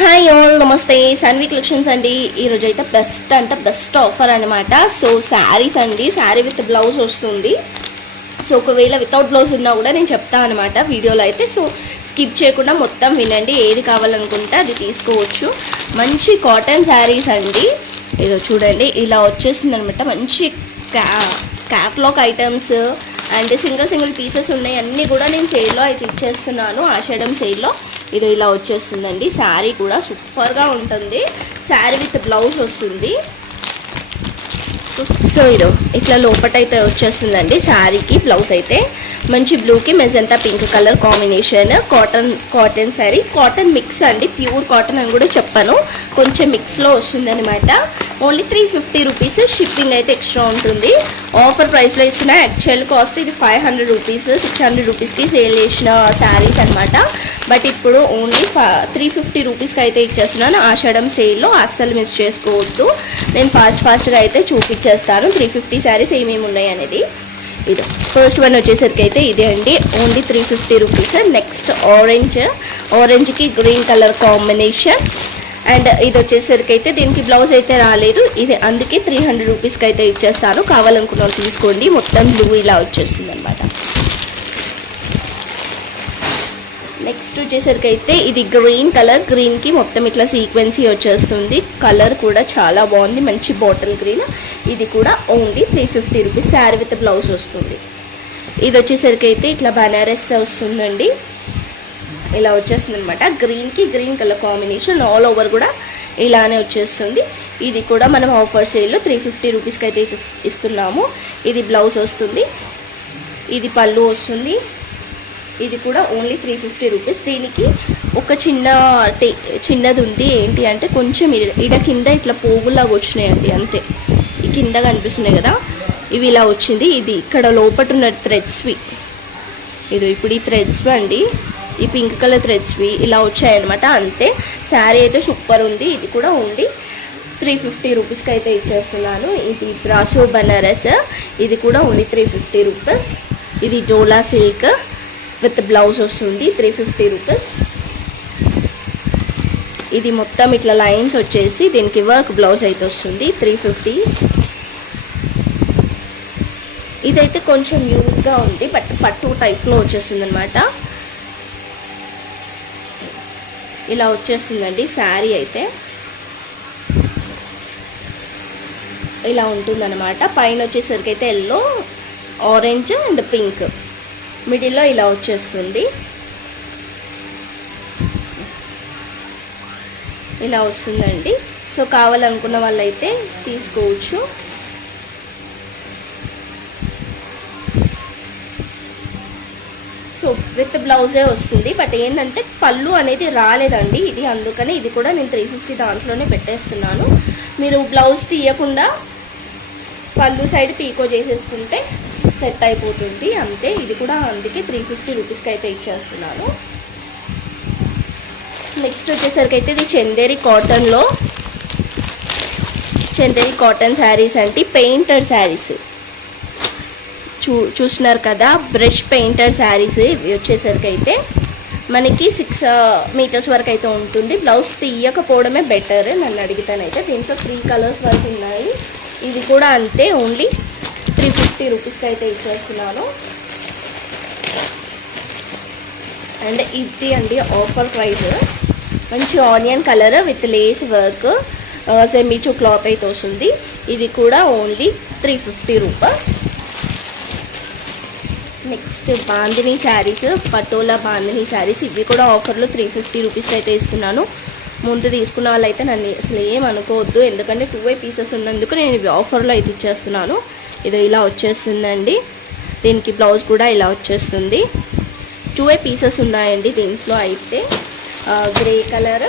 Hi all, నమస్తే. Saanvi collections అండి. ఈరోజు అయితే బెస్ట్ ఆఫర్ అనమాట. సో శారీస్ అండి, శారీ విత్ బ్లౌజ్ వస్తుంది. సో ఒకవేళ వితౌట్ బ్లౌజ్ ఉన్నా కూడా నేను చెప్తాను అనమాట వీడియోలో అయితే. సో స్కిప్ చేయకుండా మొత్తం వినండి, ఏది కావాలనుకుంటే అది తీసుకోవచ్చు. మంచి కాటన్ శారీస్ అండి. ఏదో చూడండి, ఇలా వచ్చేస్తుంది అనమాట. మంచి catalogue items and single pieces ఉన్నాయి. అన్నీ కూడా నేను సేల్లో అయితే ఇచ్చేస్తున్నాను, ఆషాఢం సేల్లో. ఇది ఇలా వచ్చేస్తుందండి. శారీ కూడా సూపర్గా ఉంటుంది. శారీ విత్ బ్లౌజ్ వస్తుంది. సో ఇది ఇట్లా లోపటైతే వచ్చేస్తుందండి. శారీకి బ్లౌజ్ అయితే మంచి బ్లూకి magenta pink colour combination. Cotton sari, cotton mix అండి, ప్యూర్ కాటన్ అని కూడా చెప్పాను, కొంచెం మిక్స్లో వస్తుంది అనమాట. Only 350 rupees. షిప్పింగ్ అయితే ఎక్స్ట్రా ఉంటుంది. ఆఫర్ ప్రైస్లో ఇస్తున్న. యాక్చువల్ కాస్ట్ ఇది 500 రూపీస్, 600 రూపీస్కి సేల్ చేసిన శారీస్ అనమాట. బట్ ఇప్పుడు ఓన్లీ 350 రూపీస్కి అయితే ఇచ్చేస్తున్నాను ఆషాఢం సేల్లో. అస్సలు మిస్ చేసుకోవద్దు. నేను ఫాస్ట్గా అయితే చూపించేస్తాను 350 శారీస్ ఏమేమి ఉన్నాయి అనేది. ఇది ఫస్ట్ వన్ వచ్చేసరికి అయితే ఇదే అండి, ఓన్లీ 350 రూపీస్. నెక్స్ట్ ఆరెంజ్కి గ్రీన్ కలర్ కాంబినేషన్. అండ్ ఇది వచ్చేసరికి అయితే దీనికి బ్లౌజ్ అయితే రాలేదు, ఇది అందుకే 300 రూపీస్కి అయితే ఇచ్చేస్తాను. కావాలనుకున్న వాళ్ళు తీసుకోండి. మొత్తం బ్లూ ఇలా వచ్చేస్తుంది అనమాట. నెక్స్ట్ వచ్చేసరికి అయితే ఇది గ్రీన్ కలర్, గ్రీన్కి మొత్తం ఇట్లా సీక్వెన్సీ వచ్చేస్తుంది. కలర్ కూడా చాలా బాగుంది, మంచి బాటిల్ గ్రీన్. ఇది కూడా only 350 rupees. Sari with blouse వస్తుంది. ఇది వచ్చేసరికి అయితే ఇట్లా బనారస్ వస్తుందండి, ఇలా వచ్చేస్తుంది అనమాట. గ్రీన్కి green colour combination, all over కూడా ఇలానే వచ్చేస్తుంది. ఇది కూడా మనం ఆఫర్ సేల్లో 350 రూపీస్కి అయితే ఇస్తున్నాము. ఇది బ్లౌజ్ వస్తుంది, ఇది పళ్ళు వస్తుంది. ఇది కూడా ఓన్లీ 350 రూపీస్. దీనికి ఒక చిన్నది ఉంది. ఏంటి అంటే కొంచెం ఇడ కింద ఇట్లా పోగులాగా వచ్చినాయండి, అంతే. ఈ కింద కనిపిస్తున్నాయి కదా, ఇవి ఇలా వచ్చింది. ఇది ఇక్కడ లోపల ఉన్న థ్రెడ్స్వి, ఇది ఇప్పుడు ఈ థ్రెడ్స్వి అండి, ఈ పింక్ కలర్ థ్రెడ్స్వి ఇలా వచ్చాయన్నమాట, అంతే. శారీ అయితే సూపర్ ఉంది. ఇది కూడా ఓన్లీ 350 రూపీస్కి అయితే ఇచ్చేస్తున్నాను. ఇది బ్రాసో బనారస్, ఇది కూడా ఓన్లీ 350 రూపీస్. ఇది డోలా సిల్క్ విత్ బ్లౌజ్ వస్తుంది, 350 రూపీస్. ఇది మొత్తం ఇట్లా లైన్స్ వచ్చేసి దీనికి వర్క్ బ్లౌజ్ అయితే వస్తుంది, 350. ఇదైతే కొంచెం యూత్గా ఉంది, బట్ పట్టు టైప్లో వచ్చేస్తుంది అనమాట. ఇలా వచ్చేస్తుందండి శారీ అయితే, ఇలా ఉంటుందన్నమాట. పైన వచ్చేసరికి అయితే ఎల్లో, ఆరెంజ్ అండ్ పింక్, మిడిల్లో ఇలా వచ్చేస్తుంది. ఇలా వస్తుందండి. సో కావాలనుకున్న వాళ్ళైతే తీసుకోవచ్చు. సో విత్ బ్లౌజే వస్తుంది, బట్ ఏంటంటే పళ్ళు అనేది రాలేదండి ఇది, అందుకని ఇది కూడా నేను 350 దాంట్లోనే పెట్టేస్తున్నాను. మీరు బ్లౌజ్ తీయకుండా పళ్ళు సైడ్ పీకో చేసేసుకుంటే సెట్ అయిపోతుంది, అంతే. ఇది కూడా అందుకే 350 రూపీస్కి అయితే ఇచ్చేస్తున్నాను. నెక్స్ట్ వచ్చేసరికి అయితే ఇది చందేరి కాటన్ శారీస్ అంటే పెయింటెడ్ శారీస్ చూస్తున్నారు కదా, బ్రష్ పెయింటెడ్ శారీస్. ఇవి వచ్చేసరికి అయితే మనకి 6 మీటర్స్ వరకు అయితే ఉంటుంది. బ్లౌజ్ తీయకపోవడమే బెటర్ నన్ను అడిగితేనైతే. దీంట్లో 3 కలర్స్ వరకు ఉన్నాయి. ఇది కూడా అంతే, ఓన్లీ 350 రూపీస్కి అయితే ఇచ్చేస్తున్నాను. అండ్ ఇది అండి ఆఫర్ ప్రైస్, మంచి onion colour with lace work, సెమీచో క్లాత్ అయితే వస్తుంది. ఇది కూడా only 350 rupees. Next bandhani saris, patola bandhani saris, ఇవి కూడా ఆఫర్లో 350 రూపీస్కి అయితే ఇస్తున్నాను. ముందు తీసుకున్న వాళ్ళైతే నన్ను అసలు ఏమనుకోవద్దు, ఎందుకంటే 2 పీసెస్ ఉన్నందుకు నేను ఇవి ఆఫర్లో అయితే ఇచ్చేస్తున్నాను. ఇది ఇలా వచ్చేస్తుందండి. దీనికి బ్లౌజ్ కూడా ఇలా వచ్చేస్తుంది. 2 పీసెస్ ఉన్నాయండి దీంట్లో అయితే, grey colour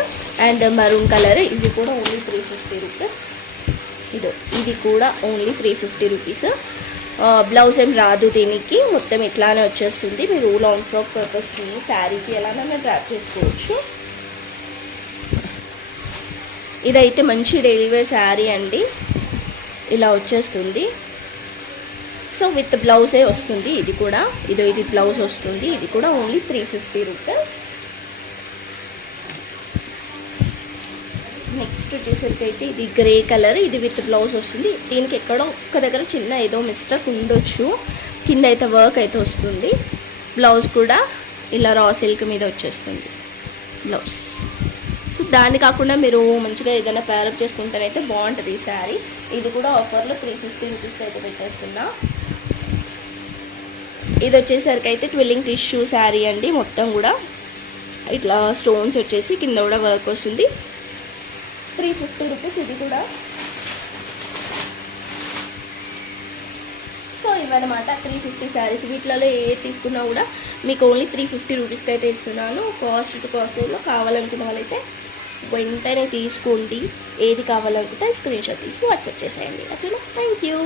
and maroon colour. ఇవి కూడా ఓన్లీ 350 రూపీస్. ఇది కూడా ఓన్లీ 350 రూపీస్. బ్లౌజ్ ఏం రాదు దీనికి, మొత్తం ఇట్లానే వచ్చేస్తుంది. మీరు లాంగ్ ఫ్రాక్ పర్పస్కి, శారీకి ఎలానైనా డ్రాప్ చేసుకోవచ్చు. ఇదైతే మంచి డైలీ వేర్ శారీ అండి, ఇలా వచ్చేస్తుంది. సో విత్ బ్లౌజే వస్తుంది. ఇది కూడా ఇది బ్లౌజ్ వస్తుంది. ఇది కూడా ఓన్లీ 350 రూపీస్. నెక్స్ట్ వచ్చేసరికి అయితే ఇది గ్రే కలర్, ఇది విత్ బ్లౌజ్ వస్తుంది. దీనికి ఎక్కడో ఒక్క దగ్గర చిన్న ఏదో మిస్టేక్ ఉండొచ్చు, కింద అయితే వర్క్ అయితే వస్తుంది. బ్లౌజ్ కూడా ఇలా రా సిల్క్ మీద వచ్చేస్తుంది బ్లౌజ్. సో దాన్ని కాకుండా మీరు మంచిగా ఏదైనా ప్యారప్ చేసుకుంటేనైతే బాగుంటుంది ఈ శారీ. ఇది కూడా ఆఫర్లో 350 రూపీస్కి అయితే పెట్టేస్తున్నా. ఇది వచ్చేసరికి అయితే ట్విల్లింగ్ టిష్యూ శారీ అండి. మొత్తం కూడా ఇట్లా స్టోన్స్ వచ్చేసి కింద కూడా వర్క్ వస్తుంది. 350 రూపీస్ ఇది కూడా. సో ఇవన్నమాట 350 శారీస్. వీటిలలో ఏ తీసుకున్నా కూడా మీకు ఓన్లీ 350 రూపీస్కి అయితే ఇస్తున్నాను. కాస్ట్ టు కాస్ట్లో కావాలనుకున్న వాళ్ళైతే వెంటనే తీసుకోండి. ఏది కావాలనుకుంటే స్క్రీన్ షాట్ తీసి వాట్సాప్ చేసేయండి. ఓకేనా? Thank you.